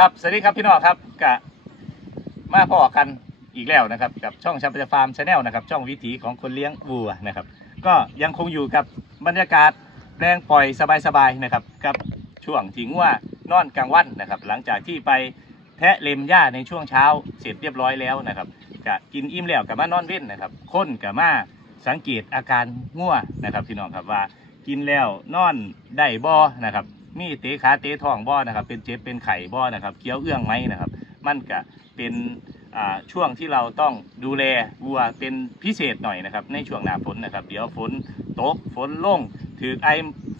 ครับสวัสดีครับพี่น้องครับกะมาพอกันอีกแล้วนะครับกับช่องชัมปะฟาร์มชาแนลนะครับช่องวิถีของคนเลี้ยงวัวนะครับก็ยังคงอยู่กับบรรยากาศแปลงปล่อยสบายๆนะครับกับช่วงที่งัวนอนกลางวันนะครับ หลังจากที่ไปแทะเล็มหญ้าในช่วงเช้าเสร็จเรียบร้อยแล้วนะครับกะกินอิ่มแล้วกับมานอนเว้นนะครับค้นกับมาสังเกตอาการงัวนะครับพี่น้องครับว่ากินแล้วนอนได้บ่นะครับ มีเตะขาเตะท้องบ่อนะครับ เป็นเจ็บเป็นไข่บ่อนะครับเคี้ยวเอื้องไหมนะครับ มันก็เป็นช่วงที่เราต้องดูแลวัวเป็นพิเศษหน่อยนะครับ ในช่วงหน้าฝนนะครับ เดี๋ยวฝนตกฝนลงถือไอ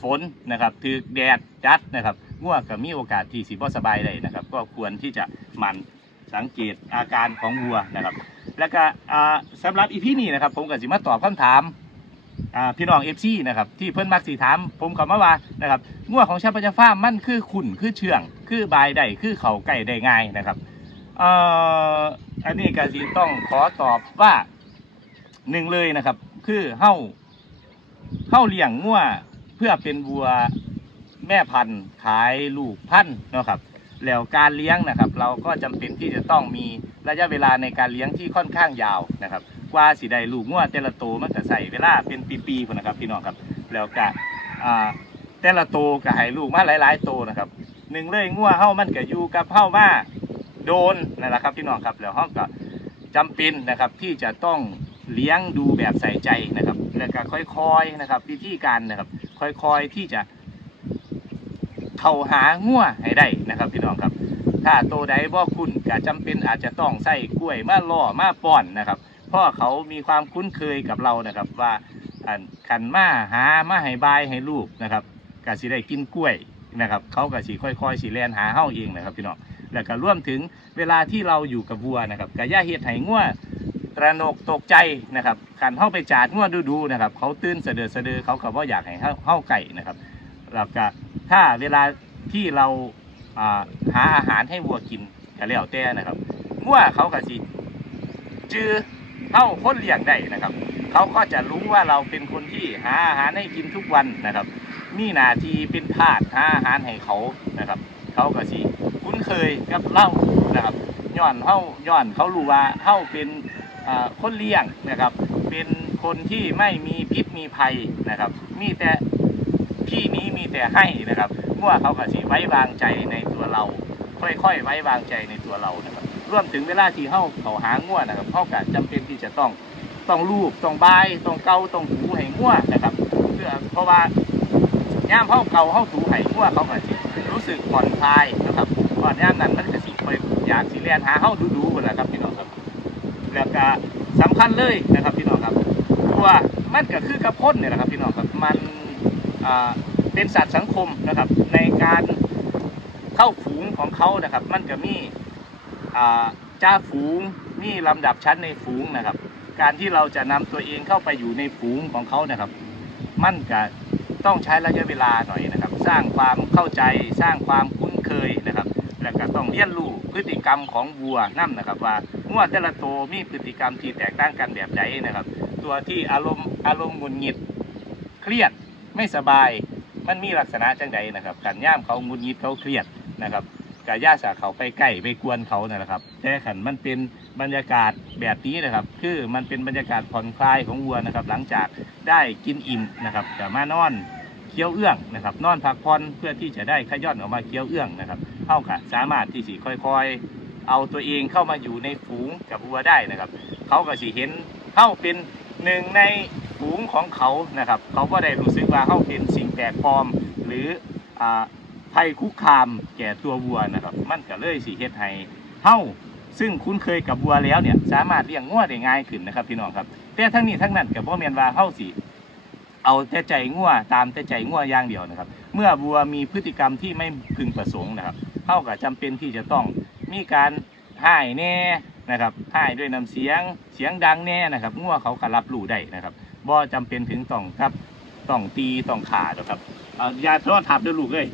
ฝนนะครับถือแดดจัดนะครับงัวก็มีโอกาสที่สิบ่สบายได้นะครับ ก็ควรที่จะหมั่นสังเกตอาการของวัวนะครับ แล้วก็สำหรับอีพีนี้นะครับ ผมก็สิมาตอบคำถาม อ่าพี่น้องเอฟซีนะครับที่เพิ่นมักสีถามผมเขามาว่านะครับงัวของชาปจาฟ้ามันคือขุนคือเชื่อง คือบายได้คือเขาไก่ได้ง่ายนะครับเอ่ออันนี้ก็สิต้องขอตอบว่าหนึ่งเลยนะครับ คือเฮ้าเฮ้าเลี้ยงงัวเพื่อเป็นวัวแม่พันธุ์ขายลูกพันธุ์นะครับแล้วการเลี้ยงนะครับ เราก็จำเป็นที่จะต้องมีระยะเวลาในการเลี้ยงที่ค่อนข้างยาวนะครับ กว่าสิได้ลูกงัวแต่ละโตมันก็ใส่เวลาเป็นปีๆพุ่นนะครับพี่น้องครับแล้วก็อ่าแต่ละโตก็ให้ลูกมาหลายๆโตนะครับหนึ่งเลยงัวเฮามันก็อยู่กับเฮามาโดนนั่นแหละครับพี่น้องครับแล้วเฮาก็จำเป็นนะครับที่จะต้องเลี้ยงดูแบบใส่ใจนะครับ แล้วก็ค่อยๆนะครับวิธีการนะครับ ค่อยๆที่จะเข้าหางัวให้ได้นะครับ พี่น้องครับ ถ้าโตวใดบ่คุ้นก็จำเป็นอาจจะต้องใส่กล้วยมาล่อมาป้อนนะครับ พราะเขามีความคุ้นเคยกับเรานะครับ ว่าอันขันมาหามาให้บายให้ลูกนะครับกสิได้กินกล้วยนะครับ เขากสิค่อยๆสิแลนหาเฮาเองนะครับพี่น้องแล้วก็ร่วมถึงเวลาที่เราอยู่กับวัวนะครับก็อย่าเฮ็ดให้งัวตระหนกตกใจนะครับขันเฮาไปจาดงัวดูๆนะครับ เขาตื่นเสดอเสดอเขาก็บ่อยากให้เฮาเฮาไก่นะครับแล้วก็ถ้าเวลาที่เราหาอาหารให้วัวกินก็แล้วแต่นะครับงัวเขาก็สิจื้อ เข้าคนเลี้ยงได้นะครับ เขาก็จะรู้ว่าเราเป็นคนที่หาอาหารให้กินทุกวันนะครับ มีหน้าที่เป็นทาสหาอาหารให้เขานะครับ เขาก็สิคุ้นเคยกับเรานะครับย้อนเขาย้อนเขารู้ว่าเขาเป็นอ่าคนเลี้ยงนะครับ เป็นคนที่ไม่มีพิษมีภัยนะครับ มีแต่ที่นี้มีแต่ให้นะครับเมื่อเขาก็สิไว้วางใจในตัวเรา ค่อยๆไว้วางใจในตัวเรานะครับ รวมถึงเวลาที่เข้าเขาหาง่วนะครับเข้าก็จำเป็นที่จะต้องต้องลูบต้องบายต้องเกาต้องถูให้ง่วนะครับเพื่อเพราะว่าย่ามเข้าเกาเข้าถูให้ง่วเขาก็สิรู้สึกผ่อนคลายนะครับก่อนย่ามนั้นมันก็สิไปอยากสิเรียนหาเข้าดูๆหมดแหละครับพี่น้องครับแล้วก็สำคัญเลยนะครับพี่น้องครับตัวมันก็คือกับคนเนี่ยแหละครับพี่น้องครับมันอ่าเป็นสัตว์สังคมนะครับในการเข้าฝูงของเขานะครับ มันก็มีอ่า จ้าฝูงนี่ลำดับชั้นในฝูงนะครับ การที่เราจะนำตัวเองเข้าไปอยู่ในฝูงของเขานะครับ มันก็ต้องใช้ระยะเวลาหน่อยนะครับ สร้างความเข้าใจสร้างความคุ้นเคยนะครับ แล้วก็ต้องเรียนรู้พฤติกรรมของวัวนั่นนะครับ ว่างัวแต่ละตัวมีพฤติกรรมที่แตกต่างกันแบบใดนะครับ ตัวที่อารมณ์อารมณ์หงุดหงิดเครียดไม่สบายมันมีลักษณะจังใดนะครับการย่ามเขาหงุดหงิดเขาเครียดนะครับ กาย่าสาเขาไปใกล้ไปกวนเขานะนะครับแต่ขันมันเป็นบรรยากาศแบบนี้นะครับ คือมันเป็นบรรยากาศผ่อนคลายของวัวนะครับ หลังจากได้กินอิ่มนะครับจะมานอนเคี้ยวเอื้องนะครับ นอนพักผ่อนเพื่อที่จะได้ขย้อนออกมาเคี้ยวเอื้องนะครับเท่ากับสามารถที่สิค่อยๆ เอาตัวเองเข้ามาอยู่ในฝูงกับวัวได้นะครับ เขาก็สิเห็นเข้าเป็นหนึ่งในฝูงของเขานะครับ เขาก็ได้รู้สึกว่าเข้าเป็นสิ่งแปลกปลอมหรืออ่า ภัยคุกคามแก่ตัววัวนะครับมันก็เลยสีเฮ็ดให้เฮาซึ่งคุ้นเคยกับวัวแล้วเนี่ยสามารถเลี้ยงงัวได้ง่ายขึ้นนะครับพี่น้องครับ แต่ทั้งนี้ทั้งนั้นกับพ่อแมนว่าเฮาสิเอาแต่ใจงัวตามแต่ใจงัวอย่างเดียวนะครับ เมื่อวัวมีพฤติกรรมที่ไม่พึงประสงค์นะครับเฮาก็จำเป็นที่จะต้องมีการห่แน่นะครับห่ด้วยน้ำเสียงเสียงดังแน่นะครับงัวเขาก็รับรู้ได้นะครับบ่จำเป็นถึงต้องครับต้องตีต้องขาหรอกครับเอาย่าโทษทับด้วยลูกเลย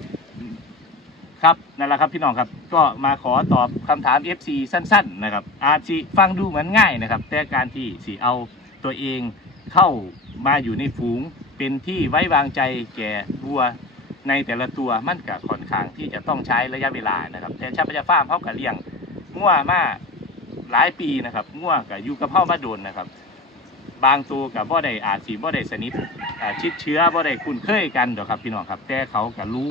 ครับนั่นแหละครับพี่น้องครับก็มาขอตอบคำถาม FC สั้น ๆ นะครับ อาจสิฟังดูเหมือนง่ายนะครับ แต่การที่สิเอาตัวเองเข้ามาอยู่ในฝูงเป็นที่ไว้วางใจแก่วัวในแต่ละตัวมันก็ค่อนข้างที่จะต้องใช้ระยะเวลานะครับ แต่ชาพยาฟาร์มเขาก็เลี้ยงงัวมาหลายปีนะครับงัวก็อยู่กับเฮามาโดนนะครับ บางตัวกับบ่ได้อาจสิบ่ได้สนิทอ่าชิดเชื้อบ่ได้คุ้นเคยกันเดอกครับพี่น้องครับแต่เขาก็รู้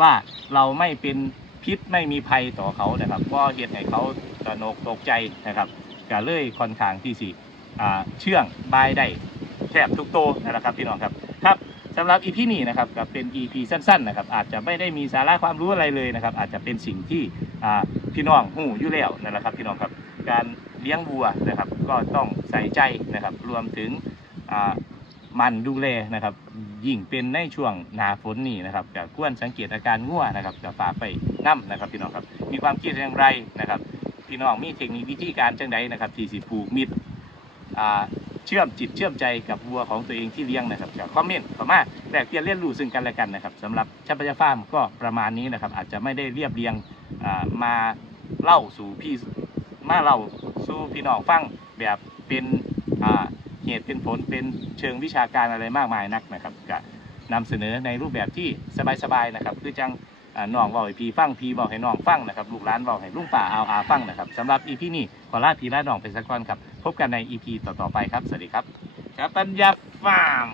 ว่าเราไม่เป็นพิษไม่มีภัยต่อเขานะครับก็เฮ็ดให้เขาตระหนกตกใจนะครับก็เลยค่อนข้างที่สิอ่เชื่องบายได้แทบทุกโตนั่นแหละครับพี่น้องครับครับสำหรับอีพีนี้นะครับก็เป็น EP สั้นๆนะครับอาจจะไม่ได้มีสาระความรู้อะไรเลยนะครับ อาจจะเป็นสิ่งที่พี่น้องหูอยู่แล้วนั่นแหละครับพี่น้องครับการ เลี้ยงวัวนะครับ ก็ต้องใส่ใจนะครับ รวมถึงมันดูแลนะครับ ยิ่งเป็นในช่วงหนาฝนนี่นะครับก็ควรสังเกตอาการงัวนะครับจะฝากไปนํนะครับพี่น้องครับ มีความคิดอย่างไรนะครับพี่น้องมีเทคนิควิธีการจังใดนะครับที่สิผูกมิตรเชื่อมจิตเชื่อมใจกับวัวของตัวเองที่เลี้ยงนะครับกับคอมเมนต์เข้ามาแลกเปลี่ยนเรียนรู้ซึ่งกันและกันนะครับสำหรับชัพยาฟาร์มก็ประมาณนี้นะครับ อาจจะไม่ได้เรียบเรียงมาเล่าสู่พี่ มาเราสู่พี่น้องฟังแบบเป็นเหตุเป็นผลเป็นเชิงวิชาการอะไรมากมายนักนะครับก็นำเสนอในรูปแบบที่สบายๆนะครับคือจังน้องบอกให้พี่ฟังพี่บอกให้น้องฟังนะครับลูกหลานบอกให้ลุงป่าเอาอาฟังนะครับสำหรับอีพีนี้ขอลาพี่ลาน้องไปสักก่อนครับ พบกันในอีพีต่อๆไปครับ สวัสดีครับครับปัญญาฟาร์ม